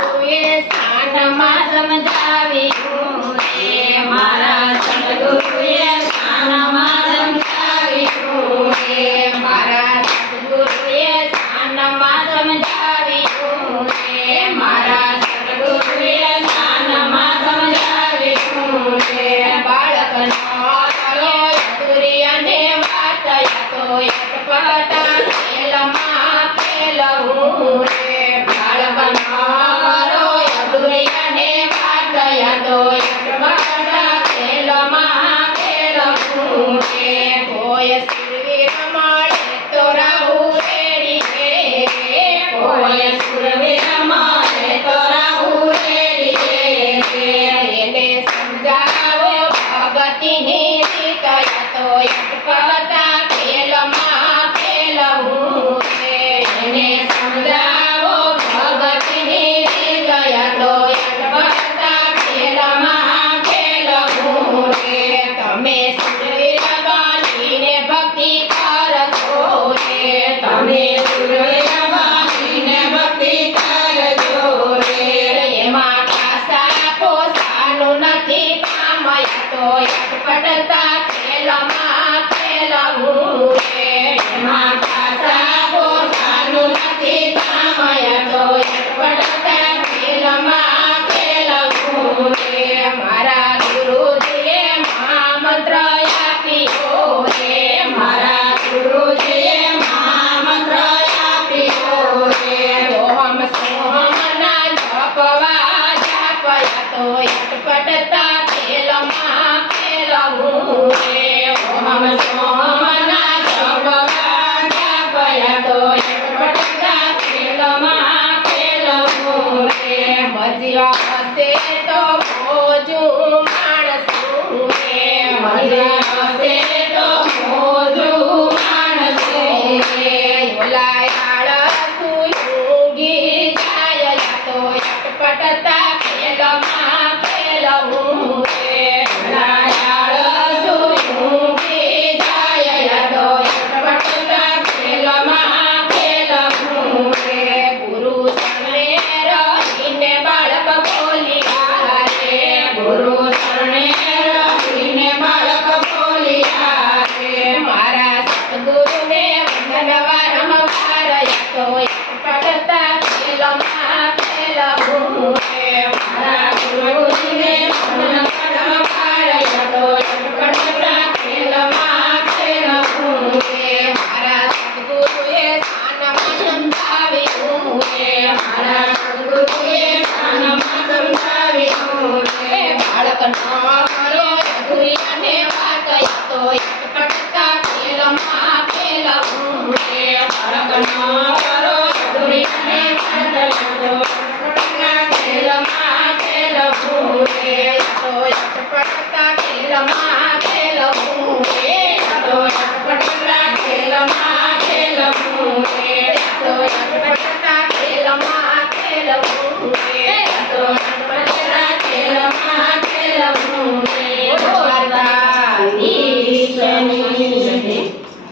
એ સ્થાનમાં સમજાવ્યું રે મારા સદગુરુએ સ્થાનમાં સમજાવ્યું રે મારા સદગુરુએ સ્થાનમાં સમજાવ્યું રે મારા સદગુરુએ સ્થાનમાં સમજાવ્યું રે બાળકનો થયો અધૂરી અને વાત તો અટપટા ખેલમાં ખેલવું રે બાળકનો અટપટા ખેલમાં ખેલવું રે એમાં પાછા પોતાનું નથી કામયા તો અટપટા ખેલમાં ખેલવું રે મારા ગુરુજીએ મહામંત્ર આપ્યો રે મારા ગુરુજીએ મહામંત્ર આપ્યો રે ઓમ સોમના જપવા જાપયા તો અટપટા ખેલમાં ખેલવું રે ઓમ સોમના જપવા જાપયા તો અટપટા ખેલમાં ખેલવું રે મજ્યા હશે તો ભોજું માણસું રે મજ્યા